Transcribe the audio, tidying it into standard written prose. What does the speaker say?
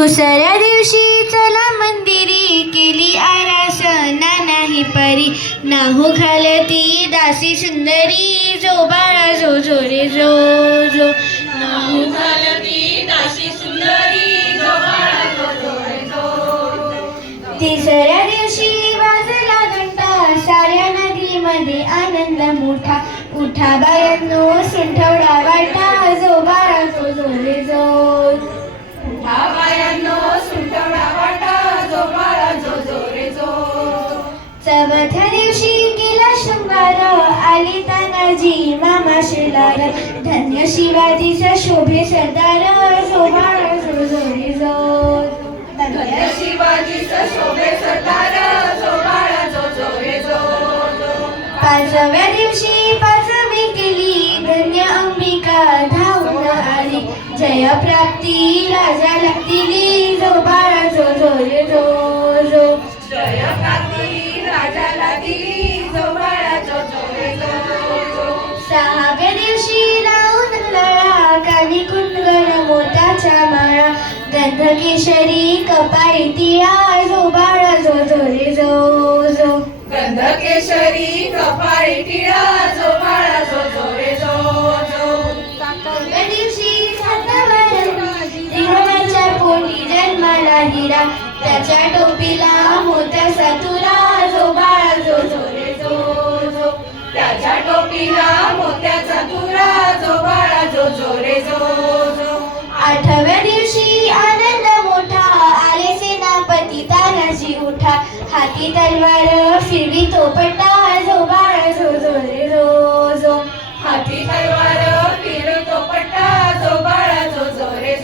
दुसऱ्या दिवशी चला मंदिरी, केली आरास नाही परी. नाहू घालती दासी सुंदरी, जो बाळा जो जो रे जो जो. नाहू घालती दासी सुंदरी, जो बाळा जो जो रे जो. तिसऱ्या दिवशी वाजला घंटा, साऱ्या नदीमध्ये आनंद मोठा. उठा बायांनो सुंठवडा वाटा, जो बाळा जो जो रे जो. उठा बायांनो सुंठवडा वाटा, जो बाळा जो जो रे जो. चौथ्या दिवशी केला शृंगार, आली तानाजी मामा शिलार. धन्य शिवाजीचा शोभे सरदार, जो बाळा जो जो रे जो. धन्य शिवाजीचा शोभे सरदार, जो बाळा जो जो रे जो. पाचव्या दिवशी पाचवी केली, धन्य अंबिका धावून आली. जय प्राप्ती राजाला दिली, जो बाळा जो जो रे जो जो. जय प्राप्ती राजाला दिली, जो बाळा जो जो रे जो. सहाव्या दिवशी लावून लळा, कानी कुंडल मोत्याच्या माळा. गंध केशरी कपाळी टिळा, जो बाळा जो जो रे जो जो. गंध केशरी कपाळी टिळा, जो बाळा जो जो रे जो जो. सातव्या दिवशी रिंगणाच्या पोटी जन्माला हिरा. त्याच्या टोपीला मोत्याचा तुरा, जो बाळा जो जो रे जो जो. त्याच्या टोपीला मोत्याचा तुरा, जो बाळा जो जो रे जो जो. आठव्या दिवशी आनंद मोठा, आले सेनापती तानाजी उठा. हाती तलवार फिरवी तो पटा,